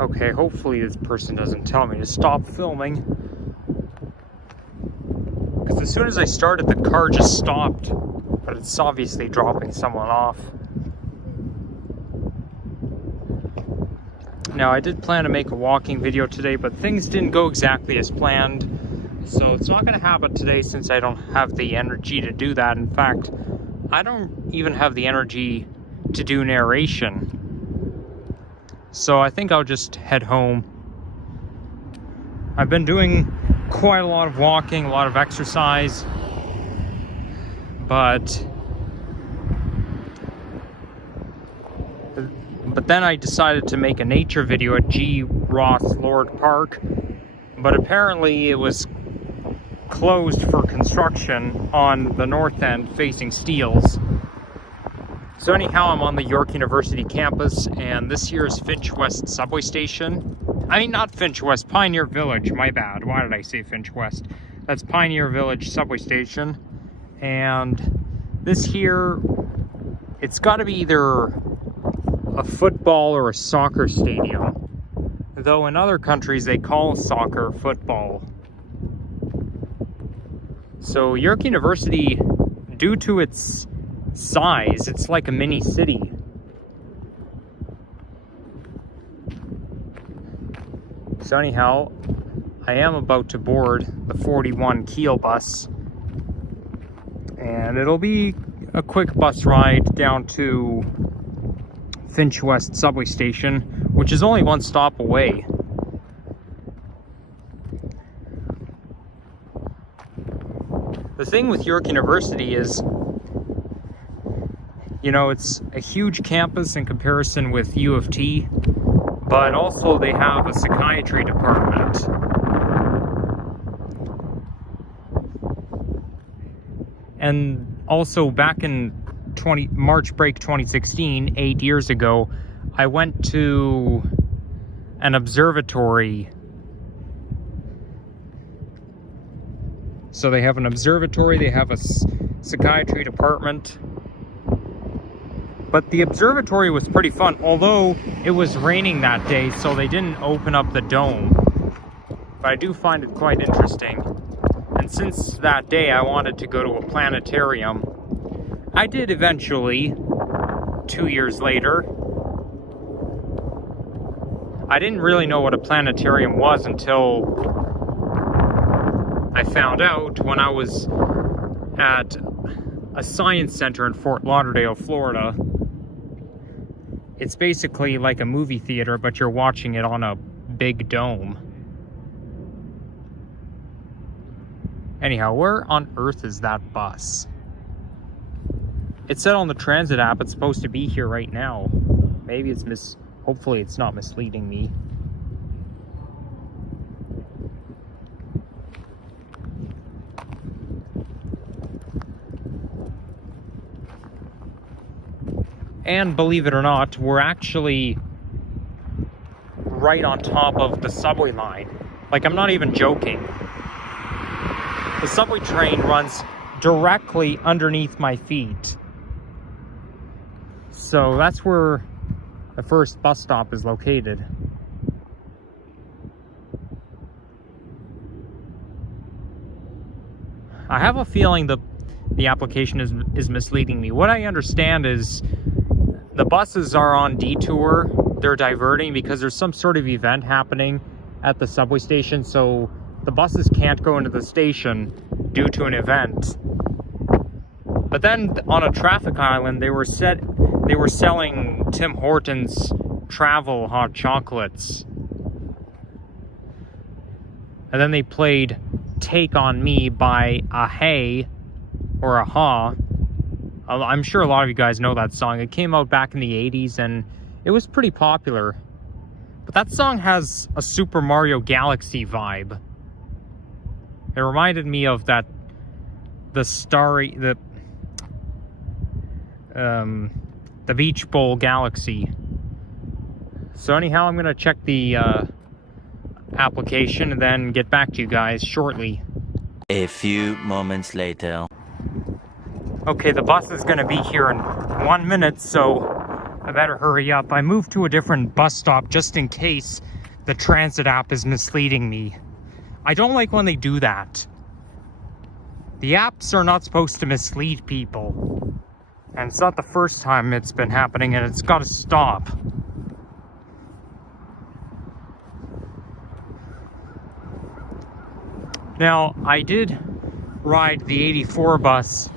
Okay, hopefully this person doesn't tell me to stop filming. Because as soon as I started, the car just stopped. But it's obviously dropping someone off. Now, I did plan to make a walking video today, but things didn't go exactly as planned. So it's not going to happen today since I don't have the energy to do that. In fact, I don't even have the energy to do narration. So I think I'll just head home. I've been doing quite a lot of walking, a lot of exercise, but then I decided to make a nature video at G. Ross Lord Park, but apparently it was closed for construction on the north end facing Steeles. So anyhow, I'm on the York University campus, and this here is Finch West subway station. I mean, not Finch West, Pioneer Village, my bad. Why did I say Finch West? That's Pioneer Village subway station. And this here, it's got to be either a football or a soccer stadium. Though in other countries, they call soccer football. So York University, due to its size, it's like a mini city. So anyhow, I am about to board the 41 Keele bus, and it'll be a quick bus ride down to Finch West subway station, which is only one stop away. The thing with York University is, you know, it's a huge campus in comparison with U of T, but also they have a psychiatry department. And also back in March break 2016, 8 years ago, I went to an observatory. So they have an observatory, they have a psychiatry department. But the observatory was pretty fun, although it was raining that day, so they didn't open up the dome. But I do find it quite interesting. And since that day, I wanted to go to a planetarium. I did eventually, 2 years later. I didn't really know what a planetarium was until I found out when I was at a science center in Fort Lauderdale, Florida. It's basically like a movie theater, but you're watching it on a big dome. Anyhow, where on earth is that bus? It said on the transit app it's supposed to be here right now. Maybe it's hopefully it's not misleading me. And believe it or not, we're actually right on top of the subway line. Like, I'm not even joking. The subway train runs directly underneath my feet. So that's where the first bus stop is located. I have a feeling the application is misleading me. What I understand is the buses are on detour. They're diverting because there's some sort of event happening at the subway station, so the buses can't go into the station due to an event. But then on a traffic island, they were selling Tim Hortons travel hot chocolates. And then they played Take On Me by Ahey or Aha. I'm sure a lot of you guys know that song. It came out back in the 80s and it was pretty popular. But that song has a Super Mario Galaxy vibe. It reminded me of the Beach Bowl Galaxy. So anyhow, I'm gonna check the application and then get back to you guys shortly. A few moments later. Okay, the bus is gonna be here in 1 minute, so I better hurry up. I moved to a different bus stop just in case the transit app is misleading me. I don't like when they do that. The apps are not supposed to mislead people. And it's not the first time it's been happening, and it's got to stop. Now, I did ride the 84 bus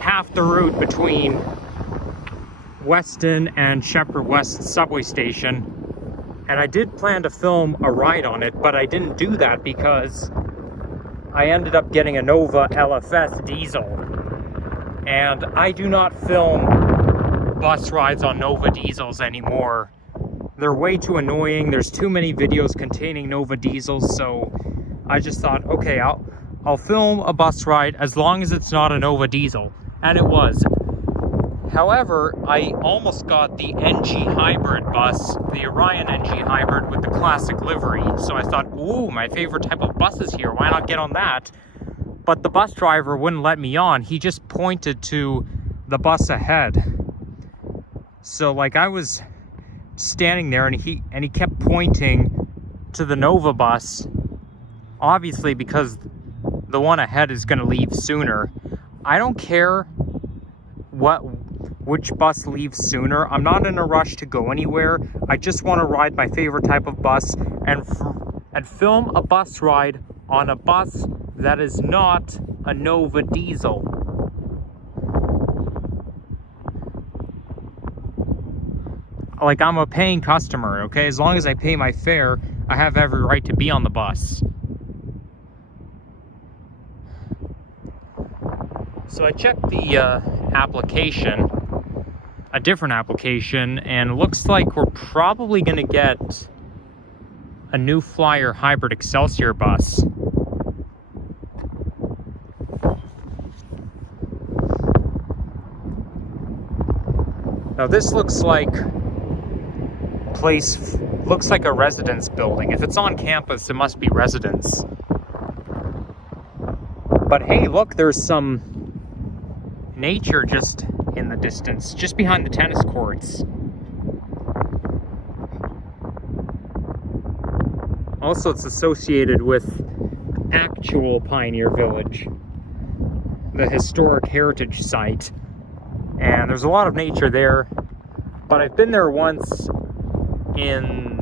half the route between Weston and Shepherd West subway station, and I did plan to film a ride on it, but I didn't do that because I ended up getting a Nova LFS diesel, and I do not film bus rides on Nova diesels anymore. They're way too annoying. There's too many videos containing Nova diesels, so I just thought, okay, I'll film a bus ride as long as it's not a Nova diesel, and it was. However, I almost got the NG hybrid bus, the Orion NG hybrid with the classic livery. So I thought, ooh, my favorite type of bus is here. Why not get on that? But the bus driver wouldn't let me on. He just pointed to the bus ahead. So like I was standing there and he kept pointing to the Nova bus, obviously because the one ahead is going to leave sooner. I don't care which bus leaves sooner. I'm not in a rush to go anywhere. I just want to ride my favorite type of bus and film a bus ride on a bus that is not a Nova diesel. Like, I'm a paying customer, okay? As long as I pay my fare, I have every right to be on the bus. So I checked the application, a different application, and it looks like we're probably going to get a New Flyer hybrid Excelsior bus. Now this looks like a residence building. If it's on campus, it must be residence. But hey, look, there's some nature just in the distance, just behind the tennis courts. Also, it's associated with actual Pioneer Village, the historic heritage site. And there's a lot of nature there, but I've been there once in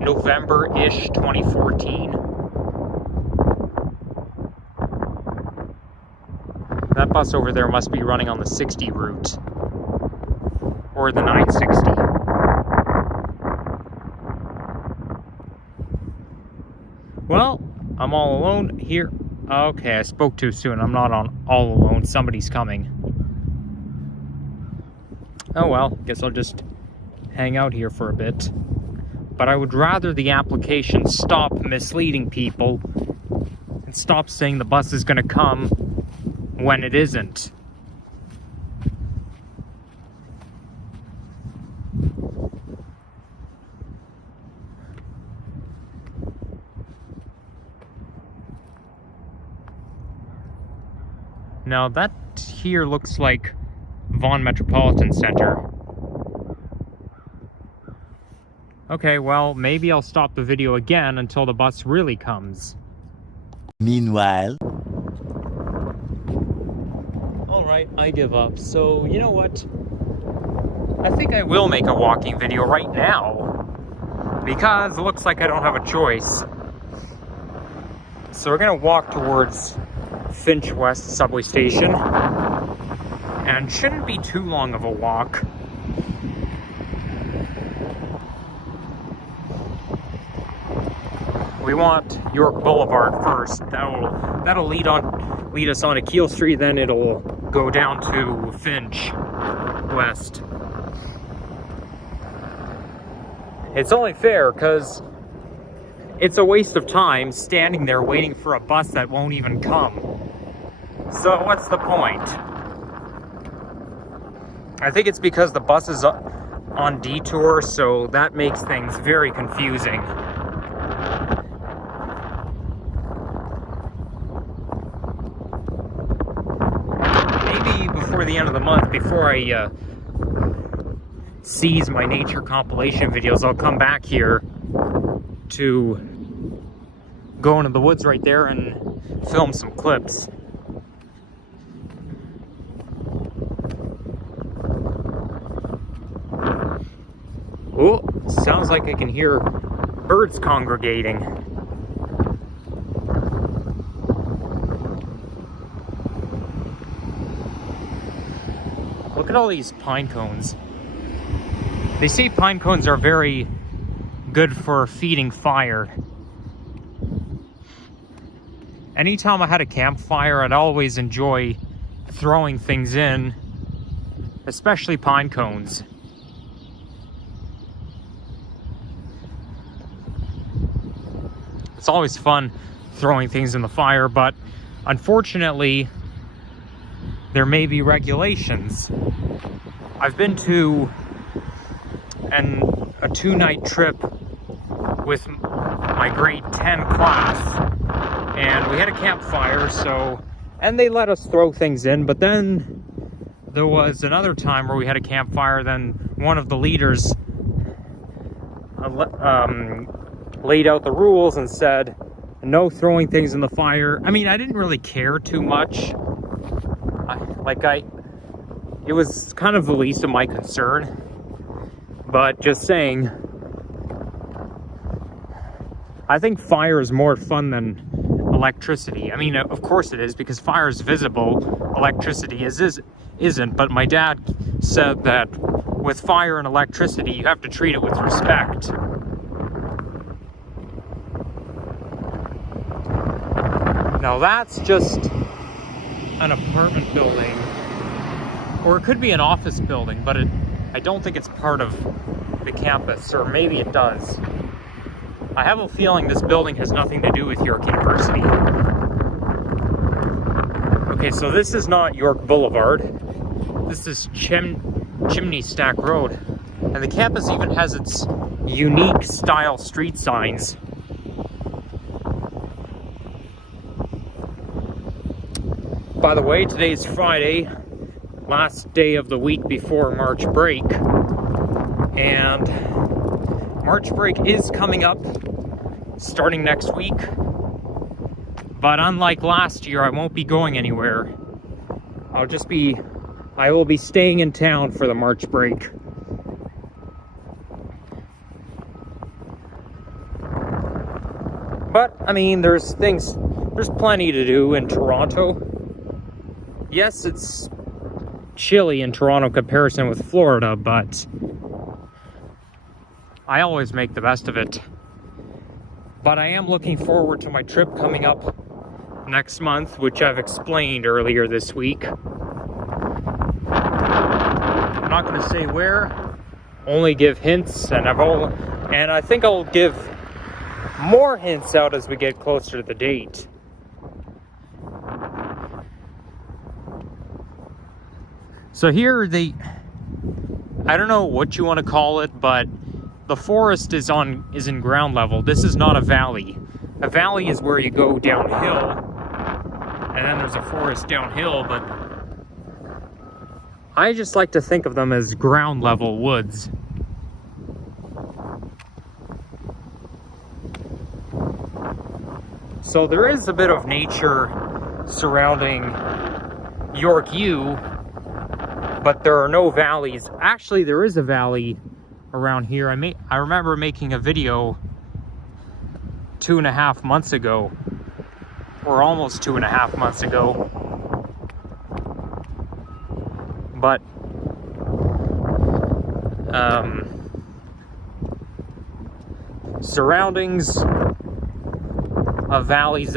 November-ish 2014. That bus over there must be running on the 60 route, or the 960. Well, I'm all alone here. Okay, I spoke too soon. I'm not all alone. Somebody's coming. Oh well, guess I'll just hang out here for a bit. But I would rather the application stop misleading people and stop saying the bus is going to come when it isn't. Now that here looks like Vaughan Metropolitan Center. Okay, well, maybe I'll stop the video again until the bus really comes. Meanwhile. Alright, I give up. So, you know what? I think I will make a walking video right now, because it looks like I don't have a choice. So we're gonna walk towards Finch West subway station, and shouldn't be too long of a walk. We want York Boulevard first. That'll lead us on to Keele Street, then it'll go down to Finch West. It's only fair because it's a waste of time standing there waiting for a bus that won't even come. So what's the point? I think it's because the bus is on detour, so that makes things very confusing. Maybe before the end of the month, before I sees my nature compilation videos, I'll come back here to go into the woods right there and film some clips. Oh, sounds like I can hear birds congregating. Look at all these pine cones. They say pine cones are very good for feeding fire. Anytime I had a campfire, I'd always enjoy throwing things in, especially pine cones. It's always fun throwing things in the fire, but unfortunately, there may be regulations. I've been to a 2-night trip with my grade 10 class, and we had a campfire, and they let us throw things in, but then there was another time where we had a campfire, then one of the leaders laid out the rules and said no throwing things in the fire. I mean, I didn't really care too much. It was kind of the least of my concern, but just saying, I think fire is more fun than electricity. I mean, of course it is, because fire is visible, electricity isn't, but my dad said that with fire and electricity, you have to treat it with respect. Now that's just an apartment building, or it could be an office building, but I don't think it's part of the campus, or maybe it does. I have a feeling this building has nothing to do with York University. Okay, so this is not York Boulevard. This is Chimney Stack Road. And the campus even has its unique style street signs. By the way, today's Friday, last day of the week before March break. And March break is coming up, starting next week. But unlike last year, I won't be going anywhere. I will be staying in town for the March break. But, I mean, there's plenty to do in Toronto. Yes, it's chilly in Toronto in comparison with Florida, but I always make the best of it. But I am looking forward to my trip coming up next month, which I've explained earlier this week. I'm not going to say where, only give hints, and I think I'll give more hints out as we get closer to the date. So here I don't know what you want to call it, but the forest is in ground level. This is not a valley. A valley is where you go downhill, and then there's a forest downhill, but I just like to think of them as ground level woods. So there is a bit of nature surrounding York U, but there are no valleys. Actually, there is a valley around here. I remember making a video 2.5 months ago, or almost 2.5 months ago. But surroundings of valleys,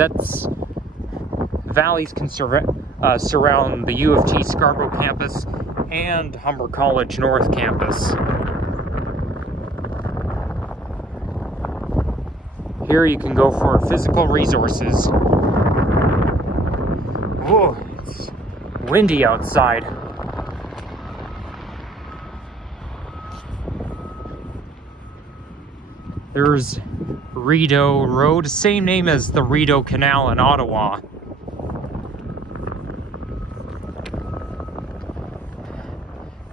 valleys can surround the U of T Scarborough campus and Humber College North campus. Here you can go for physical resources. Whoa, it's windy outside. There's Rideau Road, same name as the Rideau Canal in Ottawa.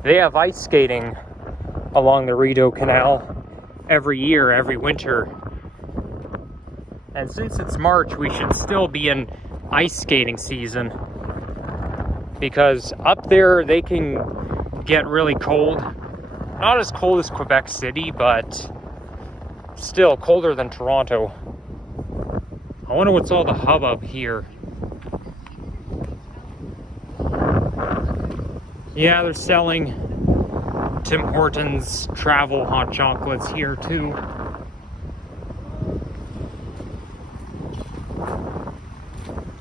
They have ice skating along the Rideau Canal every year, every winter. And since it's March, we should still be in ice skating season, because up there they can get really cold. Not as cold as Quebec City, but still colder than Toronto. I wonder what's all the hubbub here. Yeah, they're selling Tim Hortons travel hot chocolates here too.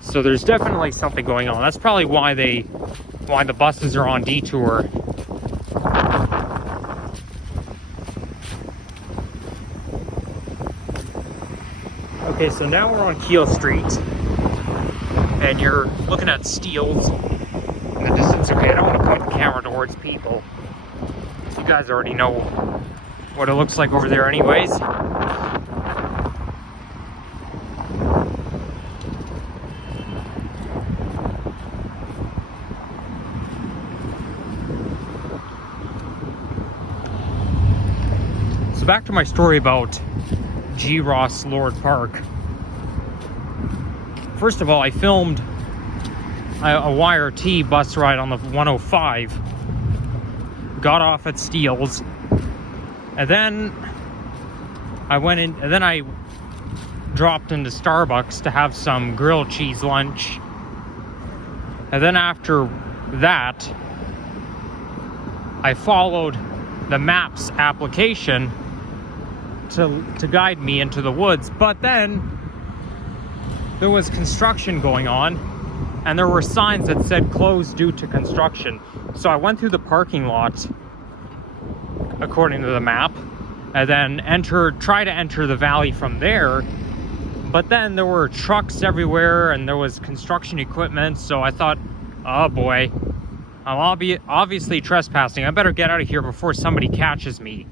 So there's definitely something going on. That's probably why the buses are on detour. Okay, so now we're on Keele Street, and you're looking at Steeles in the distance. Okay, I don't want to point the camera towards people. You guys already know what it looks like over there anyways. So back to my story about G. Ross Lord Park. First of all, I filmed a YRT bus ride on the 105. Got off at Steeles, and then I went in, and then I dropped into Starbucks to have some grilled cheese lunch. And then after that, I followed the Maps application to guide me into the woods, but then there was construction going on, and there were signs that said closed due to construction. So I went through the parking lot according to the map, and then tried to enter the valley from there, but then there were trucks everywhere and there was construction equipment. So I thought, oh boy, I'm obviously trespassing. I better get out of here before somebody catches me.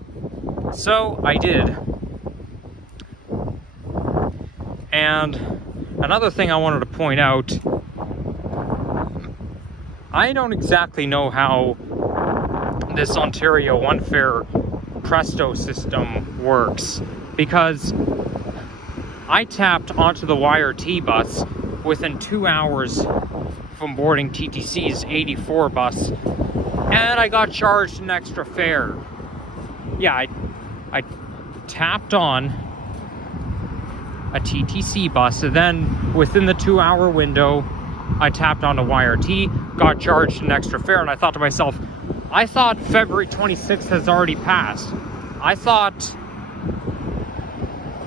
So I did. And another thing I wanted to point out, I don't exactly know how this Ontario One Fare PRESTO system works, because I tapped onto the YRT bus within 2 hours from boarding TTC's 84 bus, and I got charged an extra fare. Yeah, I tapped on a TTC bus, and then within the 2 hour window, I tapped on a YRT, got charged an extra fare, and I thought to myself, I thought February 26th has already passed. I thought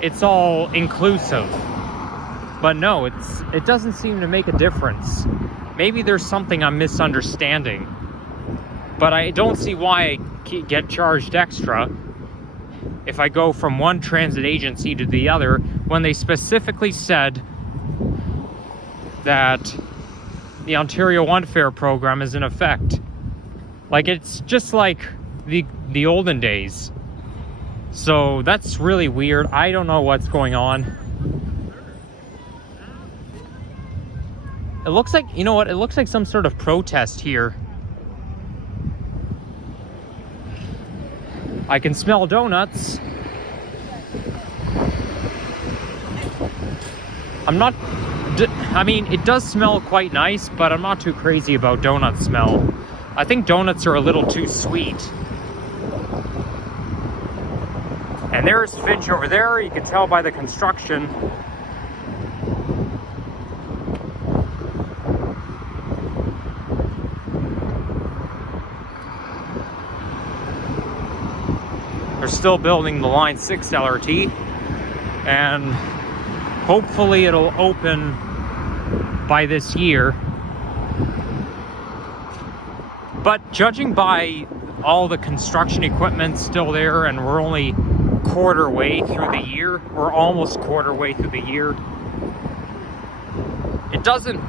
it's all inclusive. But no, it doesn't seem to make a difference. Maybe there's something I'm misunderstanding. But I don't see why I get charged extra if I go from one transit agency to the other, when they specifically said that the Ontario One Fare program is in effect. Like, it's just like the olden days. So that's really weird. I don't know what's going on. It looks like, you know what? It looks like some sort of protest here. I can smell donuts. I mean, it does smell quite nice, but I'm not too crazy about donut smell. I think donuts are a little too sweet. And there's Finch over there. You can tell by the construction. They're still building the Line 6 LRT, and hopefully it'll open by this year. But judging by all the construction equipment still there, and we're only quarter way through the year, we're almost quarter way through the year, it doesn't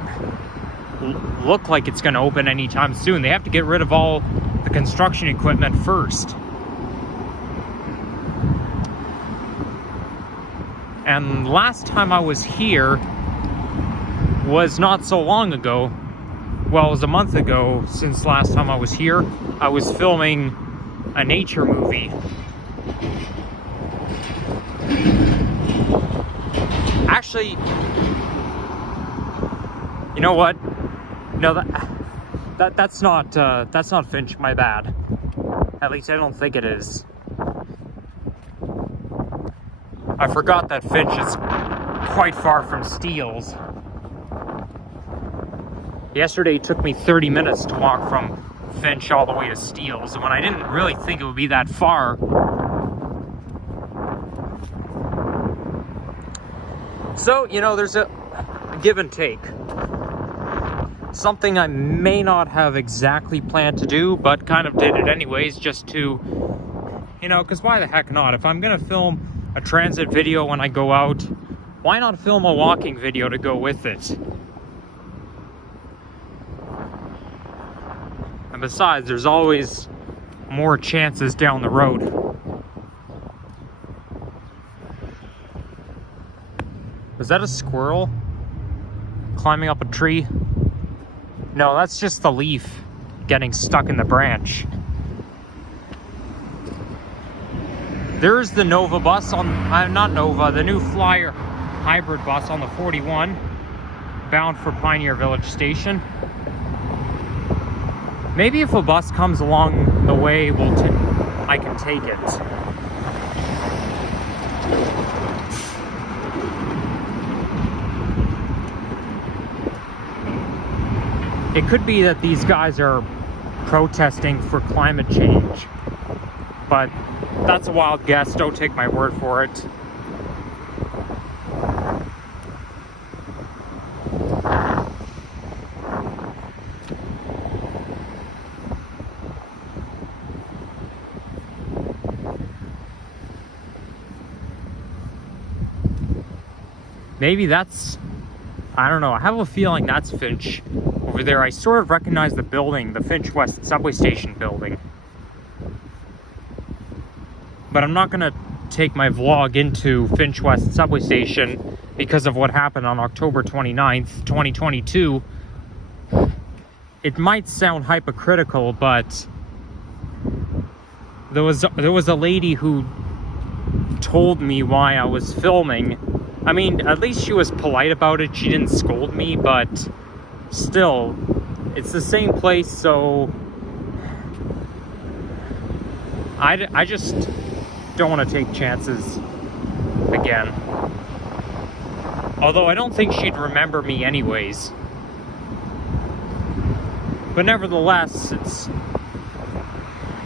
look like it's going to open anytime soon. They have to get rid of all the construction equipment first. And last time I was here was not so long ago. Well, it was a month ago since last time I was here. I was filming a nature movie. Actually, you know what? No, that's not finch. My bad. At least I don't think it is. I forgot that finch is quite far from Steele's. Yesterday it took me 30 minutes to walk from Finch all the way to Steele's, and when I didn't really think it would be that far. So, you know, there's a give and take. Something I may not have exactly planned to do, but kind of did it anyways, just to, you know, because why the heck not? If I'm gonna film a transit video when I go out, why not film a walking video to go with it? And besides, there's always more chances down the road. Is that a squirrel climbing up a tree? No, that's just the leaf getting stuck in the branch. There's the Nova bus on, not Nova, the new Flyer hybrid bus on the 41, bound for Pioneer Village Station. Maybe if a bus comes along the way, I can take it. It could be that these guys are protesting for climate change, but that's a wild guess. Don't take my word for it. Maybe that's, I don't know, I have a feeling that's Finch over there. I sort of recognize the building, the Finch West subway station building. But I'm not gonna take my vlog into Finch West subway station because of what happened on October 29th, 2022. It might sound hypocritical, but there was a lady who told me why I was filming. I mean, at least she was polite about it. She didn't scold me, but still, it's the same place, so I just don't want to take chances again. Although I don't think she'd remember me anyways. But nevertheless,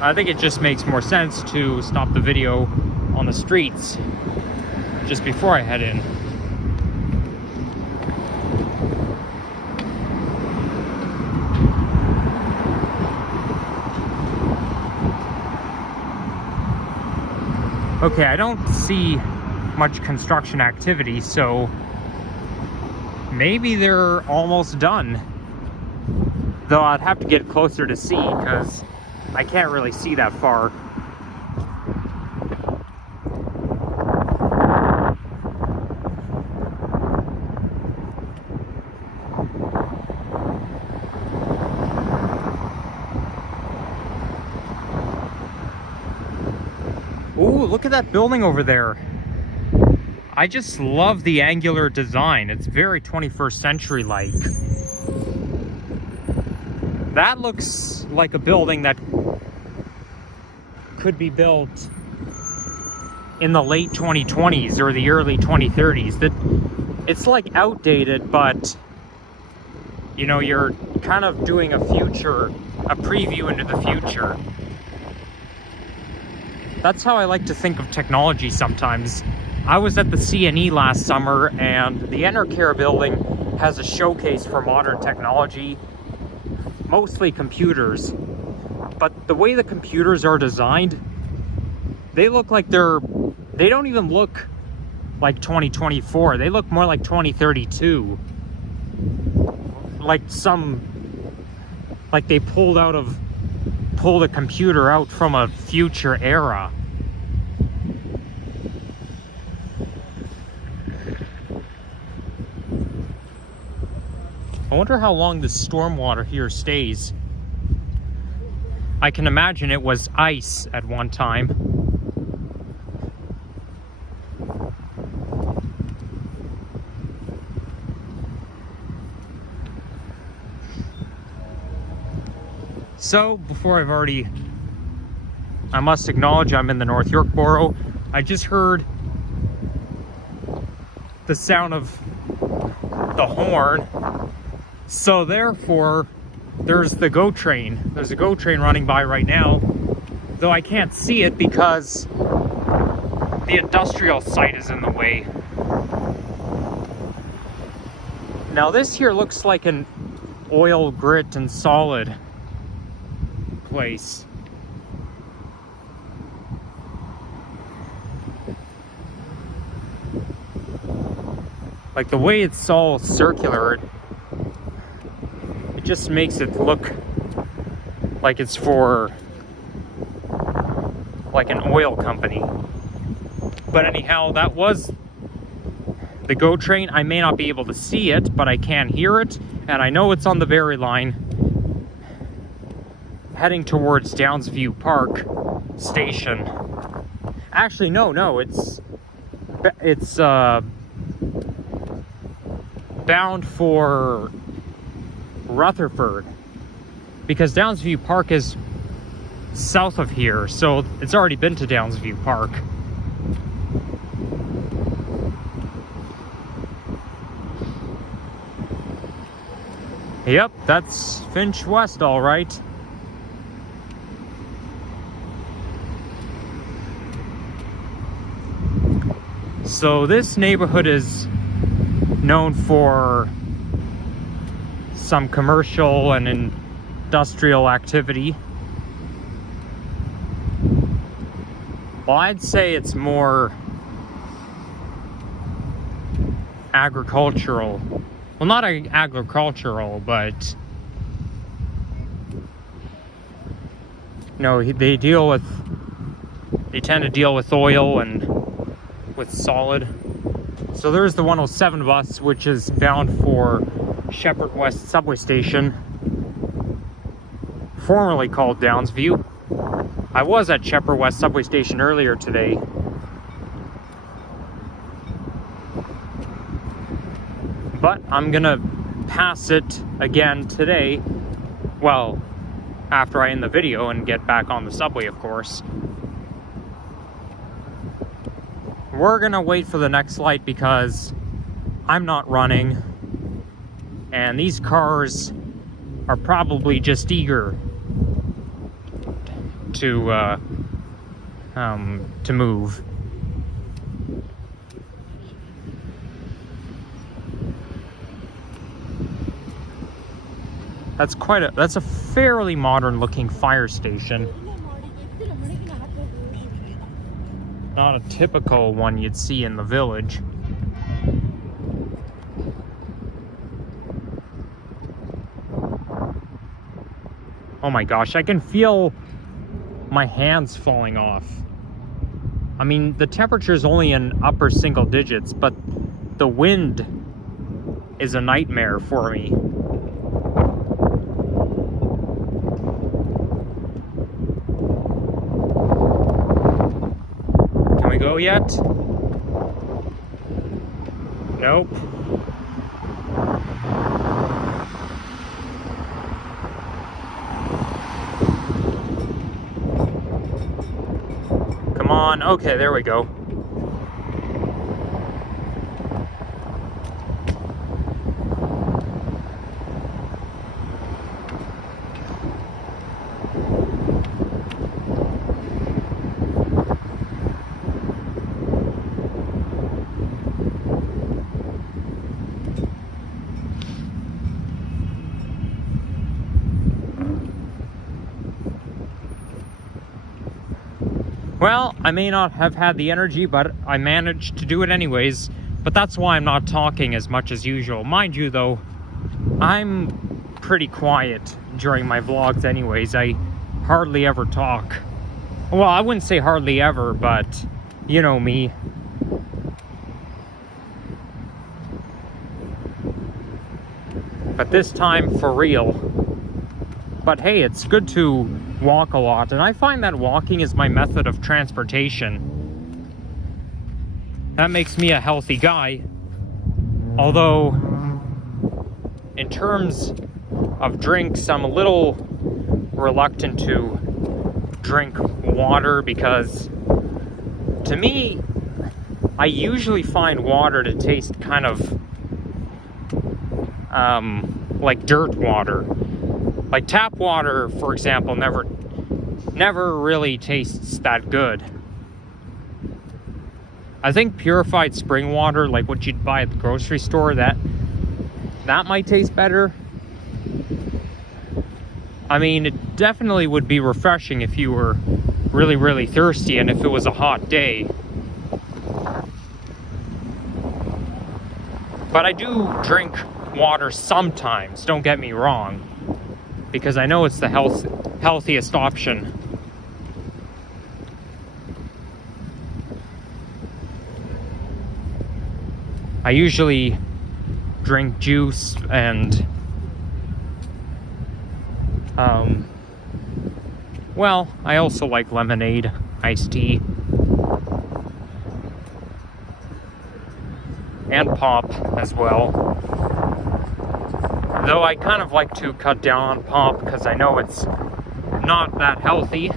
I think it just makes more sense to stop the video on the streets just before I head in. Okay, I don't see much construction activity, so maybe they're almost done. Though I'd have to get closer to see, because I can't really see that far. Ooh, look at that building over there. I just love the angular design. It's very 21st century like. That looks like a building that could be built in the late 2020s or the early 2030s. That it's like outdated, but you know, you're kind of doing a preview into the future. That's how I like to think of technology sometimes. I was at the CNE last summer, and the Enercare building has a showcase for modern technology, mostly computers. But the way the computers are designed, they look like they don't even look like 2024. They look more like 2032. Like they pulled a computer out from a future era. I wonder how long this stormwater here stays. I can imagine it was ice at one time. So, I must acknowledge I'm in the North York Borough. I just heard the sound of the horn. So therefore, there's the GO train. There's a GO train running by right now, though I can't see it because the industrial site is in the way. Now this here looks like an oil, grit, and solid place. Like the way it's all circular, it just makes it look like it's for like an oil company. But anyhow, that was the GO train. I may not be able to see it, but I can hear it, and I know it's on the Berry line heading towards Downsview Park Station. Actually, no, it's bound for Rutherford, because Downsview Park is south of here, so it's already been to Downsview Park. Yep, that's Finch West, all right. So this neighborhood is known for some commercial and industrial activity. Well, I'd say it's more agricultural. Well, not agricultural, but no, they tend to deal with oil and with solid. So there's the 107 bus, which is bound for Shepherd West subway station, formerly called Downsview. I was at Shepherd West subway station earlier today. But I'm gonna pass it again today. Well, after I end the video and get back on the subway, of course. We're gonna wait for the next light because I'm not running, and these cars are probably just eager to move. That's a fairly modern looking fire station. Not a typical one you'd see in the village. Oh my gosh, I can feel my hands falling off. I mean, the temperature is only in upper single digits, but the wind is a nightmare for me. Can we go yet? Nope. Come on. Okay, there we go. Well, I may not have had the energy, but I managed to do it anyways. But that's why I'm not talking as much as usual. Mind you, though, I'm pretty quiet during my vlogs anyways. I hardly ever talk. Well, I wouldn't say hardly ever, but you know me. But this time, for real. But hey, it's good to walk a lot, and I find that walking is my method of transportation. That makes me a healthy guy. Although, in terms of drinks, I'm a little reluctant to drink water because, to me, I usually find water to taste kind of like dirt water. Like tap water, for example, never really tastes that good. I think purified spring water, like what you'd buy at the grocery store, that might taste better. I mean, it definitely would be refreshing if you were really, really thirsty and if it was a hot day. But I do drink water sometimes, don't get me wrong, because I know it's the healthiest option. I usually drink juice and well, I also like lemonade, iced tea, and pop as well. Though I kind of like to cut down on pop because I know it's not that healthy.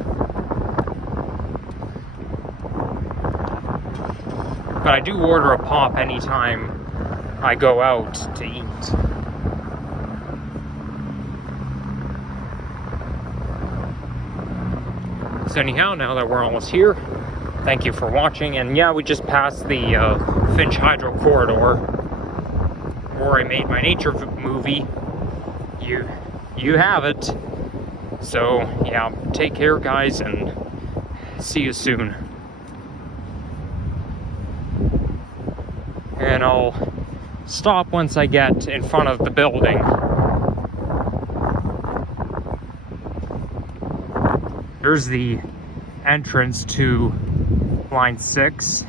But I do order a pop anytime I go out to eat. So anyhow, now that we're almost here, thank you for watching. And yeah, we just passed the Finch Hydro Corridor, where I made my nature movie. You have it. So yeah, take care, guys, and see you soon. And I'll stop once I get in front of the building. There's the entrance to line 6.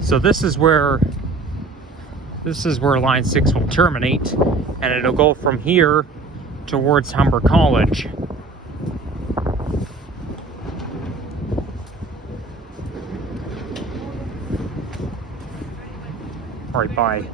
So this is where line 6 will terminate, and it'll go from here towards Humber College. All right, bye.